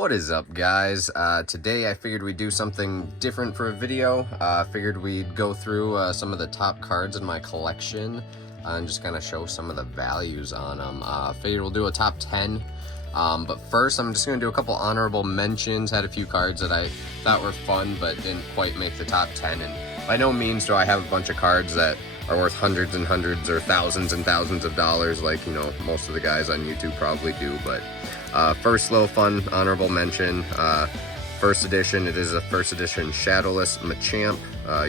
What is up, guys? Today I figured we'd do something different for a video. Figured we'd go through some of the top cards in my collection and just kind of show some of the values on them. Figured we'll do a top 10. But first I'm just going to do a couple honorable mentions. Had a few cards that I thought were fun but didn't quite make the top 10. And by no means do I have a bunch of cards that are worth hundreds and hundreds or thousands and thousands of dollars like, you know, most of the guys on YouTube probably do. But first little fun honorable mention, first edition. It is a first edition Shadowless Machamp.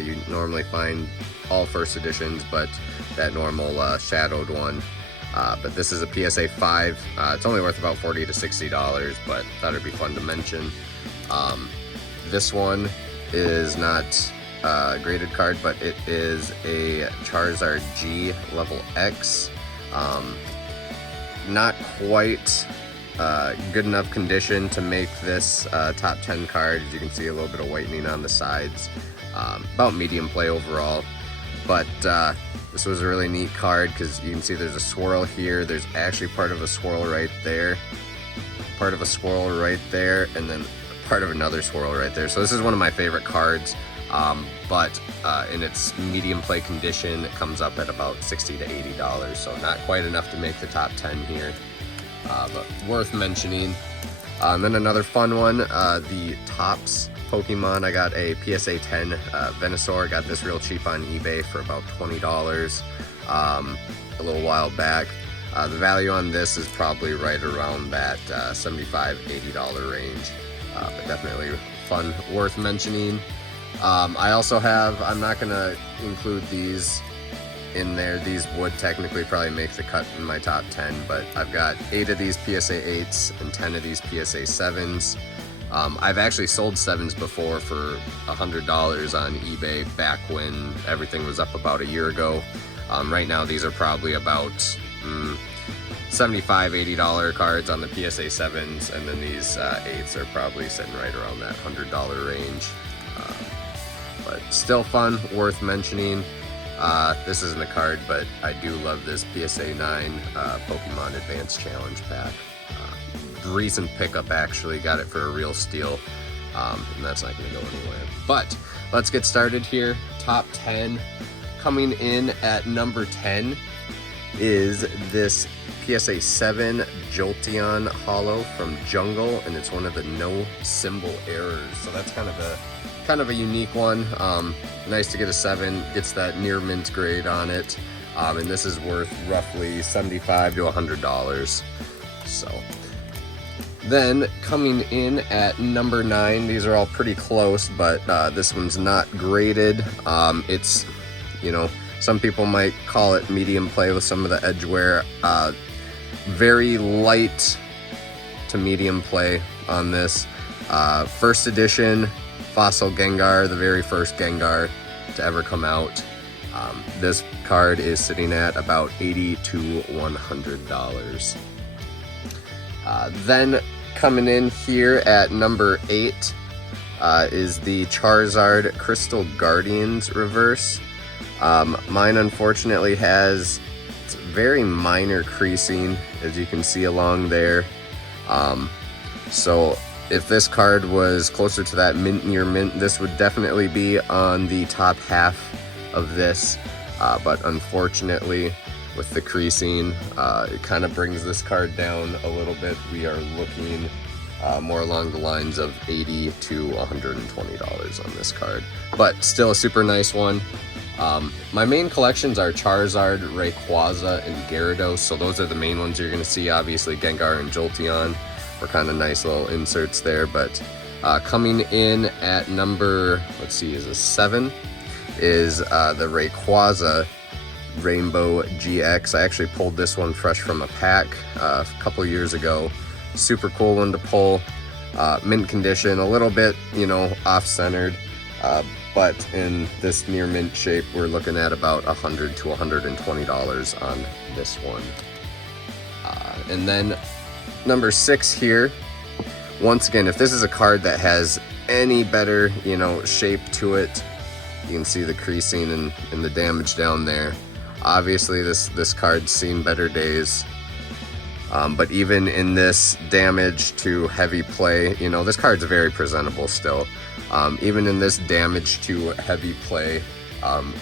You normally find all first editions, but that normal shadowed one. But this is a PSA 5. It's only worth about $40 to $60, but thought it'd be fun to mention. This one is not a graded card, but it is a Charizard G level X. Not quite good enough condition to make this top 10 card. As you can see, a little bit of whitening on the sides. About medium play overall, but this was a really neat card because you can see there's a swirl here. There's actually part of a swirl right there, part of a swirl right there, and then part of another swirl right there. So this is one of my favorite cards, but in its medium play condition, it comes up at about $60 to $80, so not quite enough to make the top 10 here, but worth mentioning. And then another fun one, the Topps Pokemon. I got a PSA 10 Venusaur. Got this real cheap on eBay for about $20 a little while back. The value on this is probably right around that $75 $80 range, but definitely fun, worth mentioning. I also have, I'm not gonna include these in there. These would technically probably make the cut in my top 10, but I've got 8 of these PSA 8s and 10 of these PSA 7s. I've actually sold 7s before for $100 on eBay back when everything was up about a year ago. Right now these are probably about $75 $80 cards on the PSA 7s, and then these 8s are probably sitting right around that $100 range. But still fun, worth mentioning. This isn't a card, but I do love this PSA 9 Pokemon Advanced Challenge pack. Recent pickup, actually got it for a real steal, and that's not going to go anywhere. But let's get started here. Top 10. Coming in at number 10 is this PSA 7 Jolteon Holo from Jungle, and it's one of the no symbol errors, so that's kind of a unique one. Nice to get a 7, gets that near mint grade on it, and this is worth roughly $75 to $100. So then coming in at number 9, these are all pretty close, but this one's not graded. It's, you know, some people might call it medium play with some of the edge wear. Very light to medium play on this. First edition Fossil Gengar, the very first Gengar to ever come out. This card is sitting at about $80 to $100. Then coming in here at number 8 is the Charizard Crystal Guardians Reverse. Mine unfortunately has very minor creasing, as you can see along there. So if this card was closer to that mint near mint, this would definitely be on the top half of this, but unfortunately with the creasing, it kind of brings this card down a little bit. We are looking more along the lines of $80 to $120 on this card, but still a super nice one. My main collections are Charizard, Rayquaza, and Gyarados, so those are the main ones you're going to see. Obviously Gengar and Jolteon were kind of nice little inserts there, but coming in at number, let's see, is a 7, is the Rayquaza Rainbow GX. I actually pulled this one fresh from a pack a couple years ago. Super cool one to pull. Mint condition, a little bit, you know, off-centered, but in this near mint shape, we're looking at about $100 to $120 on this one. And then number 6 here, once again, if this is a card that has any better, you know, shape to it, you can see the creasing and the damage down there. Obviously this card's seen better days. But even in this damage to heavy play, you know, this card's very presentable still. Even in this damage to heavy play,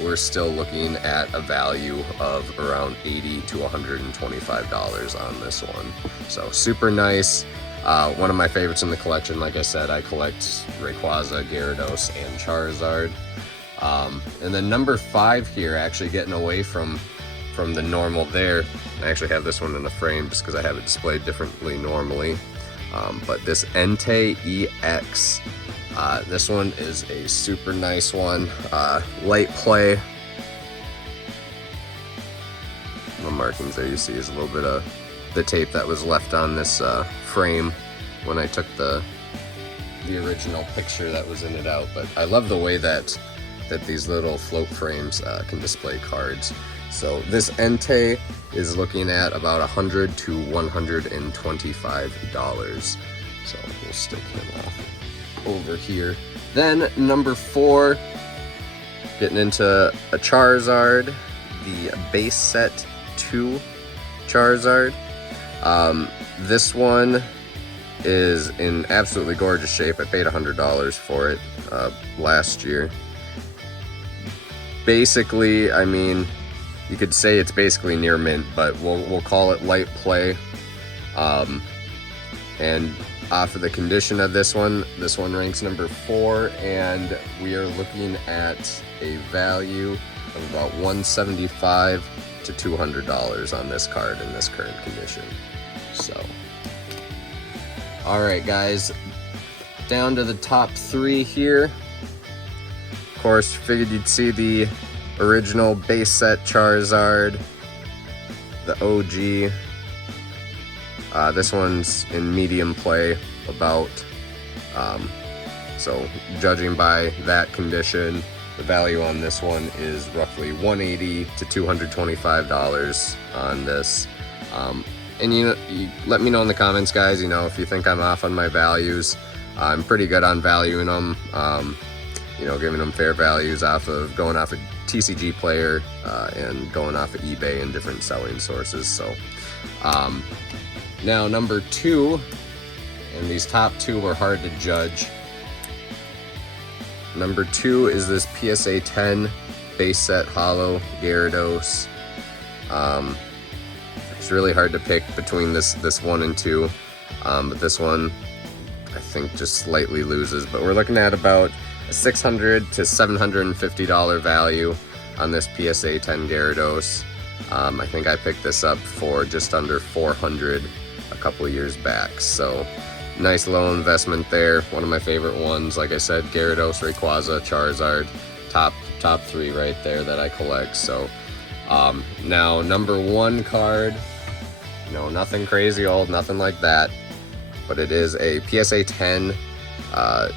we're still looking at a value of around $80 to $125 on this one. So super nice. One of my favorites in the collection. Like I said, I collect Rayquaza, Gyarados, and Charizard. And then number 5 here, actually getting away from the normal there. I actually have this one in the frame just because I have it displayed differently normally. But this Entei EX, this one is a super nice one. Light play. The markings there you see is a little bit of the tape that was left on this frame when I took the original picture that was in it out. But I love the way that these little float frames can display cards. So this Entei is looking at about $100 to $125. So we'll stick him off over here. Then number 4, getting into a Charizard, the base set 2 Charizard. This one is in absolutely gorgeous shape. I paid $100 for it last year. Basically, I mean, you could say it's basically near mint, but we'll call it light play. And off of the condition of this one ranks number 4, and we are looking at a value of about $175 to $200 on this card in this current condition. So, all right, guys, down to the top 3 here. Of course, figured you'd see the original base set Charizard, the OG. This one's in medium play about, so judging by that condition, the value on this one is roughly $180 to $225 on this. And you let me know in the comments, guys, you know, if you think I'm off on my values. I'm pretty good on valuing them, you know, giving them fair values going off a TCG player and going off of eBay and different selling sources. So now number 2, and these top 2 were hard to judge. Number 2 is this PSA 10 base set holo Gyarados. It's really hard to pick between this 1 and 2, but this one I think just slightly loses. But we're looking at about a $600 to $750 value on this PSA 10 Gyarados. I think I picked this up for just under $400 a couple of years back. So nice low investment there. One of my favorite ones, like I said, Gyarados, Rayquaza, Charizard, top 3 right there that I collect. So now number 1 card, you know, nothing crazy old, nothing like that, but it is a PSA 10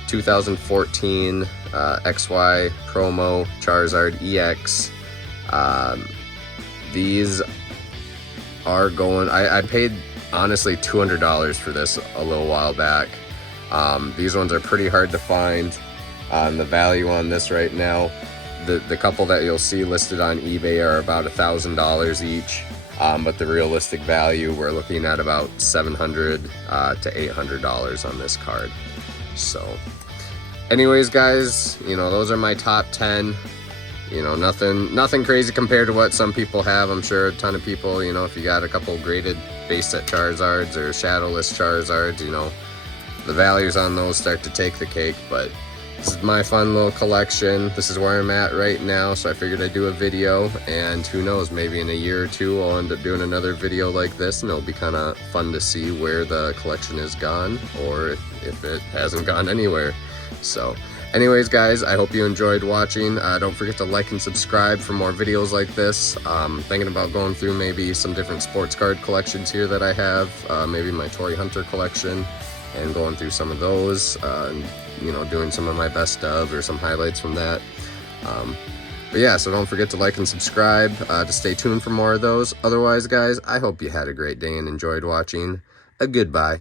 2014 XY promo Charizard EX. These are going, I paid honestly $200 for this a little while back. These ones are pretty hard to find. The value on this right now, the couple that you'll see listed on eBay are about $1,000 each, but the realistic value, we're looking at about $700 to $800 on this card. So anyways, guys, you know, those are my top 10. You know, nothing crazy compared to what some people have. I'm sure a ton of people, you know, if you got a couple graded base set Charizards or shadowless Charizards, you know, the values on those start to take the cake. But this is my fun little collection. This is where I'm at right now, so I figured I'd do a video, and who knows, maybe in a year or 2 I'll end up doing another video like this, and it'll be kind of fun to see where the collection has gone, or if it hasn't gone anywhere. So anyways, guys, I hope you enjoyed watching. Don't forget to like and subscribe for more videos like this. Thinking about going through maybe some different sports card collections here that I have, maybe my Toy Hunter collection, and going through some of those, and, you know, doing some of my best of or some highlights from that. But yeah, so don't forget to like and subscribe to stay tuned for more of those. Otherwise, guys, I hope you had a great day and enjoyed watching. Goodbye.